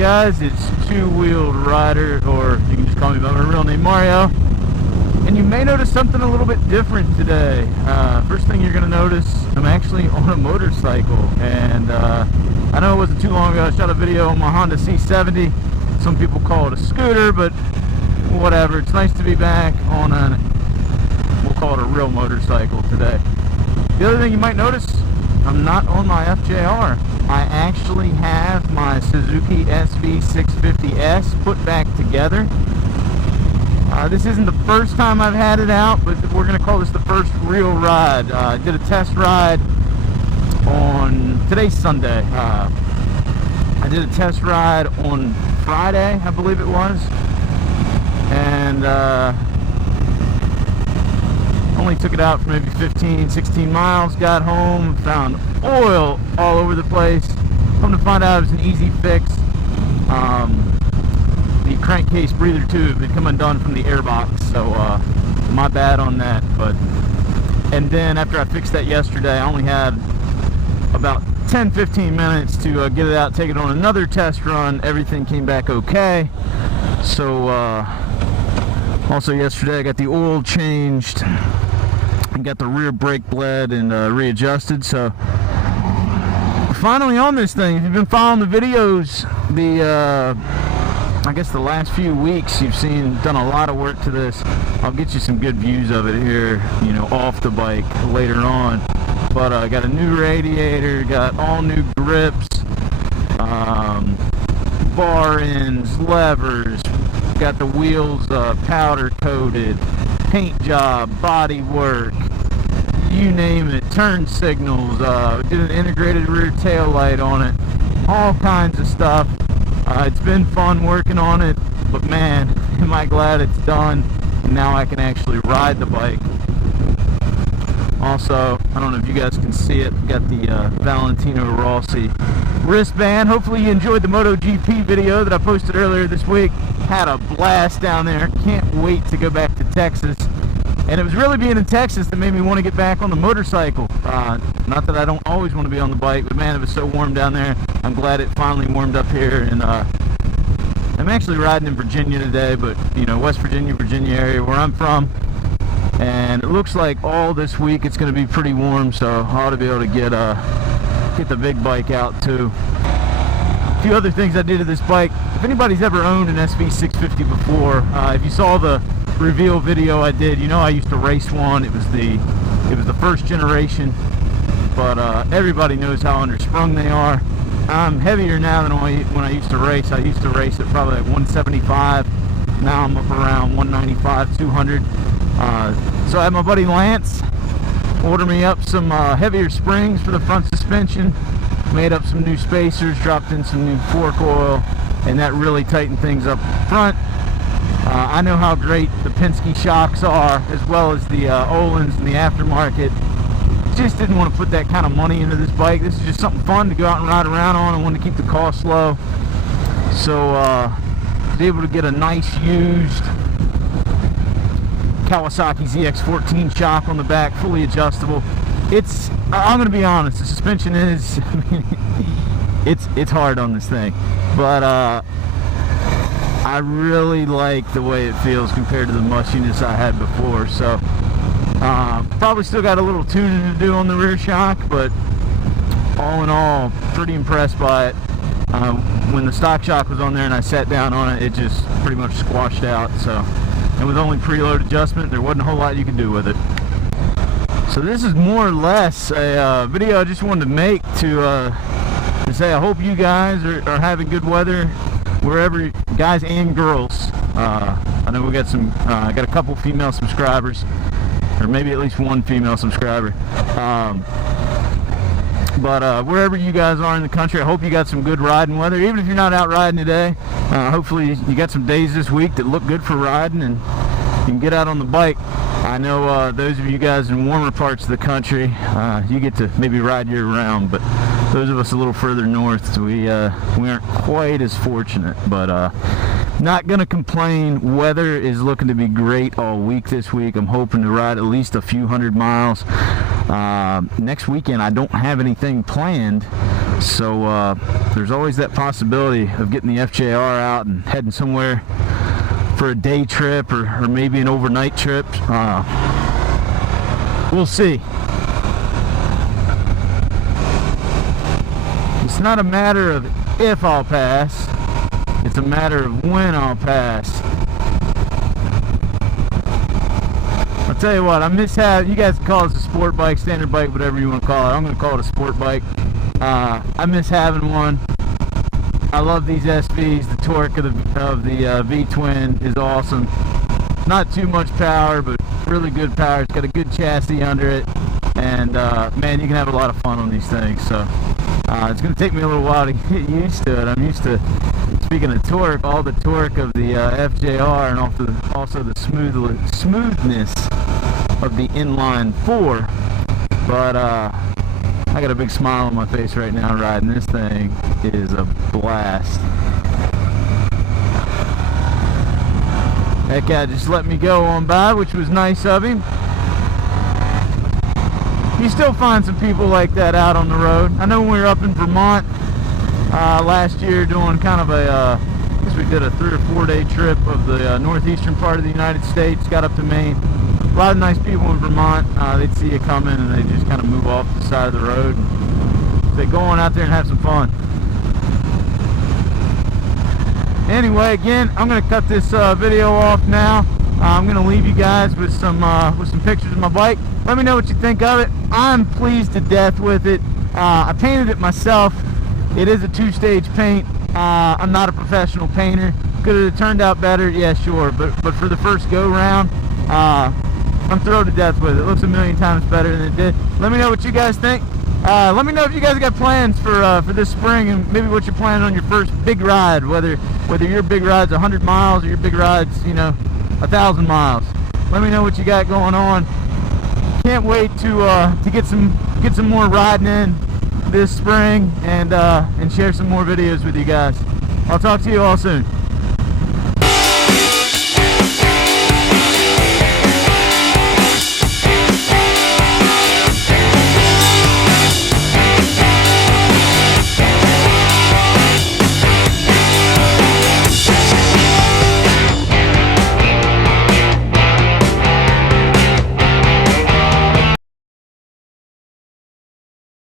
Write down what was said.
guys? It's Two-Wheeled Rider, or you can just call me by my real name, Mario. And you may notice something a little bit different today. First thing you're going to notice, I'm actually on a motorcycle. And I know it wasn't too long ago I shot a video on my Honda C70. Some people call it a scooter, but whatever. It's nice to be back on we'll call it a real motorcycle today. The other thing you might notice, I'm not on my FJR. I actually have my Suzuki SV650S put back together. This isn't the first time I've had it out, but we're going to call this the first real ride. I did a test ride on, today's Sunday. I did a test ride on Friday, I believe it was. And only took it out for maybe 15, 16 miles, got home, found oil all over the place. Come to find out it was an easy fix. The crankcase breather tube had come undone from the airbox, so my bad on that. And then after I fixed that yesterday, I only had about 10-15 minutes to get it out, take it on another test run. Everything came back okay. So also yesterday I got the oil changed and got the rear brake bled and readjusted. So finally on this thing. If you've been following the videos, I guess the last few weeks you've done a lot of work to this. I'll get you some good views of it here, you know, off the bike later on. But I got a new radiator, got all new grips, bar ends, levers, got the wheels powder coated, paint job, body work, you name it, turn signals, did an integrated rear tail light on it, all kinds of stuff. It's been fun working on it, but man, am I glad it's done, and now I can actually ride the bike. Also, I don't know if you guys can see it, got the Valentino Rossi wristband. Hopefully you enjoyed the MotoGP video that I posted earlier this week. Had a blast down there. Can't wait to go back to Texas. And it was really being in Texas that made me want to get back on the motorcycle. Not that I don't always want to be on the bike, but man, it was so warm down there. I'm glad it finally warmed up here. And I'm actually riding in Virginia today, but you know, West Virginia, Virginia area where I'm from. And it looks like all this week it's going to be pretty warm, so I ought to be able to get the big bike out too. A few other things I did to this bike. If anybody's ever owned an SV650 before, if you saw the reveal video I did, you know I used to race one. It was the first generation, but everybody knows how undersprung they are. I'm heavier now than when I used to race. I used to race at probably like 175. Now I'm up around 195, 200. So I had my buddy Lance order me up some heavier springs for the front suspension, made up some new spacers, dropped in some new fork oil, and that really tightened things up front. I know how great the Penske shocks are, as well as the Öhlins in the aftermarket. Just didn't want to put that kind of money into this bike. This is just something fun to go out and ride around on. I wanted to keep the cost low. So I was able to get a nice used Kawasaki ZX14 shock on the back, fully adjustable. I'm gonna be honest, the suspension is it's hard on this thing, but I really like the way it feels compared to the mushiness I had before. So probably still got a little tuning to do on the rear shock, but all in all, pretty impressed by it. When the stock shock was on there and I sat down on it, it just pretty much squashed out. So, and with only preload adjustment, there wasn't a whole lot you could do with it. So this is more or less a video I just wanted to make to say I hope you guys are having good weather wherever, guys and girls. I know we got I got a couple female subscribers, or maybe at least one female subscriber. But wherever you guys are in the country, I hope you got some good riding weather. Even if you're not out riding today, hopefully you got some days this week that look good for riding and you can get out on the bike. I know those of you guys in warmer parts of the country, you get to maybe ride year round, but those of us a little further north, we aren't quite as fortunate. But not gonna complain. Weather is looking to be great all week this week. I'm hoping to ride at least a few hundred miles. Next weekend I don't have anything planned, So there's always that possibility of getting the FJR out and heading somewhere for a day trip or maybe an overnight trip. We'll see. It's not a matter of if I'll pass, it's a matter of when I'll pass. I'll tell you what, I miss having, you guys can call it a sport bike, standard bike, whatever you want to call it. I'm going to call it a sport bike. I miss having one. I love these SVs. The torque of the V-twin is awesome. Not too much power, but really good power. It's got a good chassis under it, and man, you can have a lot of fun on these things. So it's going to take me a little while to get used to it. I'm used to, speaking of torque, all the torque of the FJR, and also the smoothness of the inline 4. But I got a big smile on my face right now riding this thing. It is a blast. That guy just let me go on by, which was nice of him. You still find some people like that out on the road. I know when we were up in Vermont last year doing kind of a, I guess we did a 3 or 4 day trip of the northeastern part of the United States, got up to Maine. A lot of nice people in Vermont. They'd see you coming and they just kind of move off the side of the road. They go on out there and have some fun. Anyway, again, I'm going to cut this video off now. I'm going to leave you guys with some pictures of my bike. Let me know what you think of it. I'm pleased to death with it. I painted it myself. It is a 2-stage paint. I'm not a professional painter. Could it have turned out better? Yeah, sure. But for the first go round, I'm thrilled to death with it. It looks a million times better than it did. Let me know what you guys think. Let me know if you guys got plans for this spring, and maybe what you're planning on your first big ride, whether your big ride's 100 miles or your big ride's, 1,000 miles. Let me know what you got going on. Can't wait to get some more riding in this spring and share some more videos with you guys. I'll talk to you all soon.